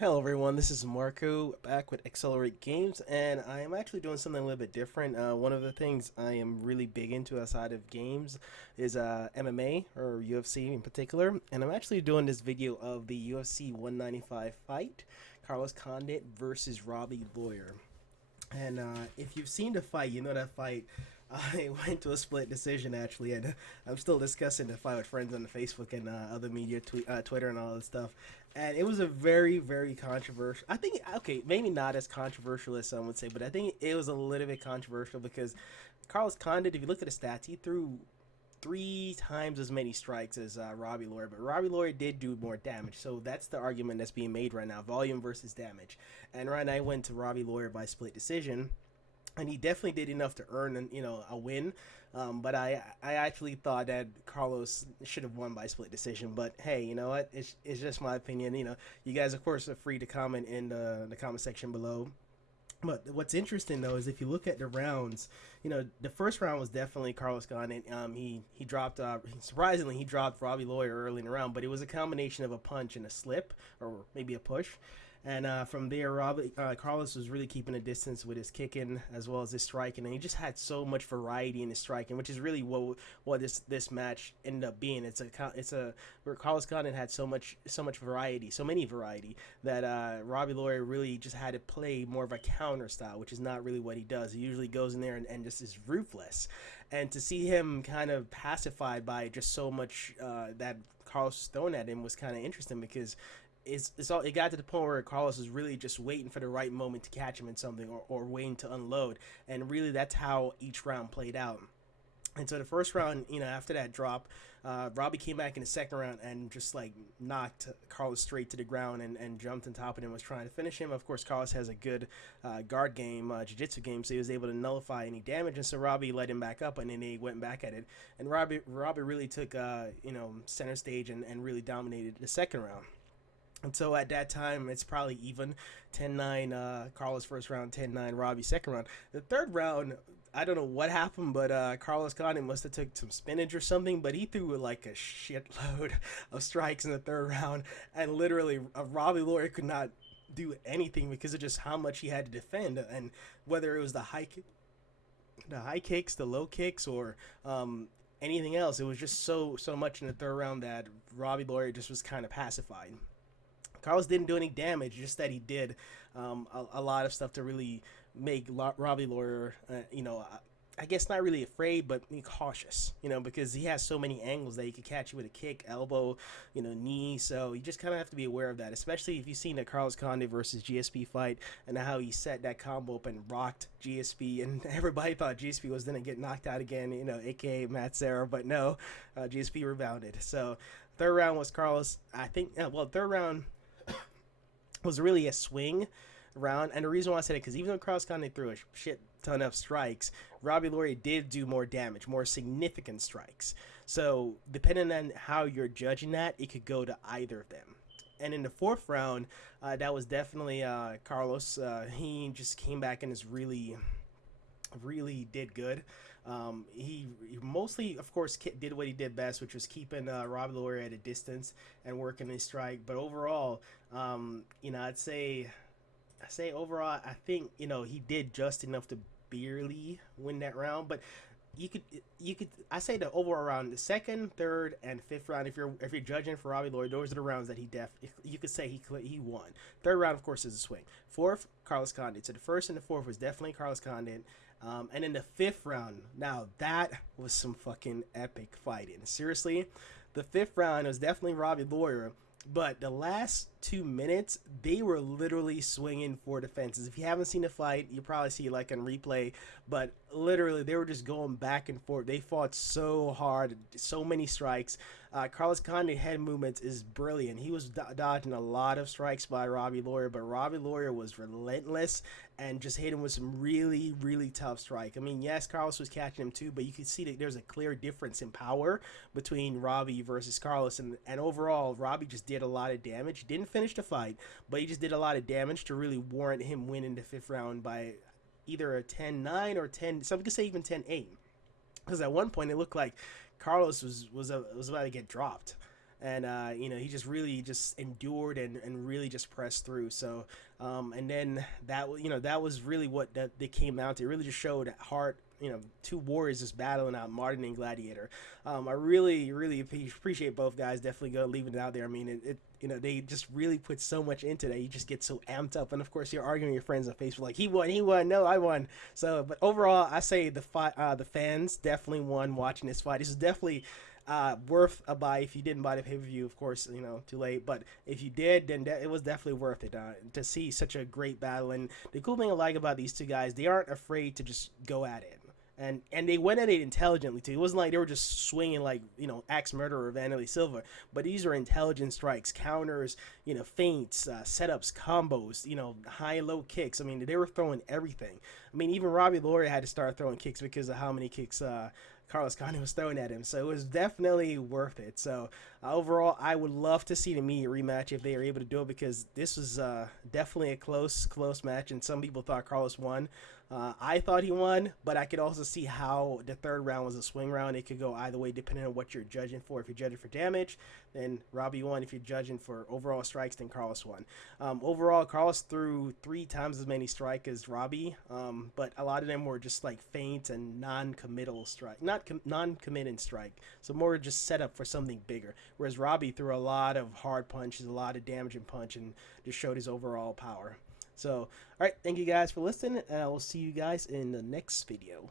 Hello everyone, this is Marco back with Accelerate Games, and I am actually doing something a little bit different. One of the things I am really big into outside of games is MMA, or UFC in particular, and I'm actually doing this video of the UFC 195 fight, Carlos Condit versus Robbie Lawler. And if you've seen the fight, you know that fight. I went to a split decision actually, and I'm still discussing the fight with friends on the Facebook and other media, Twitter, and all that stuff. And it was a very, very controversial. I think okay, maybe not as controversial as some would say, but I think it was a little bit controversial because Carlos Condit, if you look at the stats, he threw three times as many strikes as Robbie Lawler, but Robbie Lawler did do more damage. So that's the argument that's being made right now: volume versus damage. And right now, I went to Robbie Lawler by split decision, and he definitely did enough to earn a win. But I actually thought that Carlos should have won by split decision. But hey, you know what? It's just my opinion. You guys of course are free to comment in the comment section below. But what's interesting though is if you look at the rounds, the first round was definitely Carlos Condit. He dropped surprisingly he dropped Robbie Lawler early in the round, but it was a combination of a punch and a slip or maybe a push. And from there, Carlos was really keeping a distance with his kicking as well as his striking, and he just had so much variety in his striking, which is really what this match ended up being. It's a where Carlos Condit had so much variety, so many variety that Robbie Lawler really just had to play more of a counter style, which is not really what he does. He usually goes in there and just is ruthless, and to see him kind of pacified by just so much that Carlos was throwing at him was kind of interesting because it got to the point where Carlos was really just waiting for the right moment to catch him in something or waiting to unload, and really that's how each round played out. And so the first round, after that drop, Robbie came back in the second round and just like knocked Carlos straight to the ground and jumped on top of him and was trying to finish him. Of course, Carlos has a good guard game, jiu-jitsu game, so he was able to nullify any damage. And so Robbie let him back up, and then they went back at it. And Robbie really took center stage and really dominated the second round. And so at that time, it's probably even 10-9, Carlos first round, 10-9, Robbie second round. The third round, I don't know what happened, but Carlos Condit must have took some spinach or something, but he threw like a shitload of strikes in the third round, and literally Robbie Lawler could not do anything because of just how much he had to defend, and whether it was the high kicks, the low kicks, or anything else, it was just so much in the third round that Robbie Lawler just was kind of pacified. Carlos didn't do any damage, just that he did a lot of stuff to really make Robbie Lawler, I guess not really afraid, but cautious, because he has so many angles that he could catch you with a kick, elbow, knee. So you just kind of have to be aware of that, especially if you've seen the Carlos Condit versus GSP fight and how he set that combo up and rocked GSP, and everybody thought GSP was going to get knocked out again, aka Matt Serra, but no, GSP rebounded. So third round was Carlos, I think, third round was really a swing round. And the reason why I said it, because even though Carlos Condit threw a shit ton of strikes, Robbie Lawler did do more damage, more significant strikes. So depending on how you're judging that, it could go to either of them. And in the fourth round, that was definitely Carlos. He just came back and is really did good. He mostly, of course, did what he did best, which was keeping Robbie Lawler at a distance and working his strike. But overall, I say overall, I think he did just enough to barely win that round. But you could I say the overall round, the second, third, and fifth round. If you're judging for Robbie Lawler, those are the rounds that you could say he won. Third round, of course, is a swing. Fourth, Carlos Condit. So the first and the fourth was definitely Carlos Condit. And in the fifth round, now that was some fucking epic fighting. Seriously, the fifth round was definitely Robbie Lawler. But the last 2 minutes, they were literally swinging for the fences. If you haven't seen the fight, you probably see it like on replay. But literally, they were just going back and forth. They fought so hard, so many strikes. Carlos Condit head movements is brilliant. He was dodging a lot of strikes by Robbie Lawler, but Robbie Lawler was relentless and just hit him with some really, really tough strike. I mean, yes, Carlos was catching him too, but you could see that there's a clear difference in power between Robbie versus Carlos. And overall, Robbie just did a lot of damage. Didn't finish the fight, but he just did a lot of damage to really warrant him winning the fifth round by either a 10-9 or 10, some could say even 10-8. Because at one point it looked like Carlos was about to get dropped. and he just really just endured and really just pressed through. So and then that was really what that they came out to. It really just showed heart. Two warriors just battling out, Martin and Gladiator. I really appreciate both guys. Definitely go leaving it out there. I mean, they just really put so much into that. You just get so amped up, and of course, you're arguing with your friends on Facebook like, he won, no, I won. So, but overall, I say the fans definitely won watching this fight. This is definitely worth a buy. If you didn't buy the pay-per-view, of course, too late. But if you did, then it was definitely worth it to see such a great battle. And the cool thing I like about these two guys, they aren't afraid to just go at it. And they went at it intelligently too. It wasn't like they were just swinging like axe murderer Vanderlei Silva, but these are intelligent strikes, counters, feints, setups, combos, high and low kicks. I mean, they were throwing everything. I mean, even Robbie Lawler had to start throwing kicks because of how many kicks Carlos Condit was throwing at him. So it was definitely worth it. So overall, I would love to see the immediate rematch if they are able to do it, because this was definitely a close match, and some people thought Carlos won. I thought he won, but I could also see how the third round was a swing round. It could go either way depending on what you're judging for. If you're judging for damage, then Robbie won. If you're judging for overall strikes, then Carlos won. Overall, Carlos threw 3 times as many strikes as Robbie, but a lot of them were just like feint and non-committal strike, non-committing strike. So more just set up for something bigger. Whereas Robbie threw a lot of hard punches, a lot of damaging punch, and just showed his overall power. So, all right, thank you guys for listening, and I will see you guys in the next video.